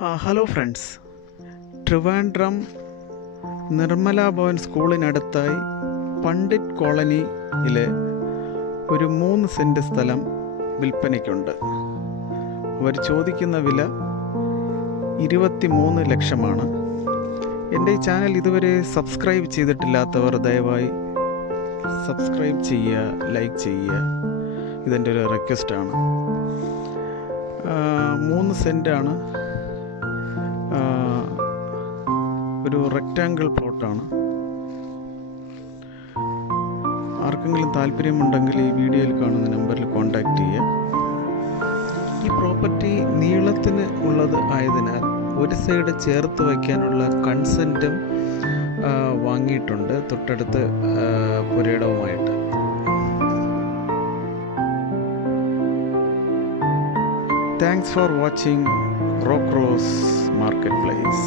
Hello friends, Trivandrum Nirmala Bhavan സ്കൂളിനടുത്തായി Pandit കോളനിയിലെ ഒരു 3 cent സ്ഥലം വിൽപ്പനയ്ക്കുണ്ട്. അവർ ചോദിക്കുന്ന വില 23 ലക്ഷമാണ്. എൻ്റെ ഈ ചാനൽ ഇതുവരെ സബ്സ്ക്രൈബ് ചെയ്തിട്ടില്ലാത്തവർ ദയവായി സബ്സ്ക്രൈബ് ചെയ്യുക, ലൈക്ക് ചെയ്യുക. ഇതെൻ്റെ ഒരു റിക്വസ്റ്റാണ്. 3 സെൻറ്റാണ്. ഒരു റെക്റ്റാങ്കിൾ പ്ലോട്ടാണ്. ആർക്കെങ്കിലും താല്പര്യമുണ്ടെങ്കിൽ ഈ വീഡിയോയിൽ കാണുന്ന നമ്പറിൽ കോൺടാക്റ്റ് ചെയ്യുക. ഈ പ്രോപ്പർട്ടി നീളത്തിന് ഉള്ളത് ആയതിനാൽ ഒരു സൈഡ് ചേർത്ത് വയ്ക്കാനുള്ള കൺസെൻറ്റും വാങ്ങിയിട്ടുണ്ട്, തൊട്ടടുത്ത് പുരയിടവുമായിട്ട്. Thanks for watching Rock Rose Marketplace.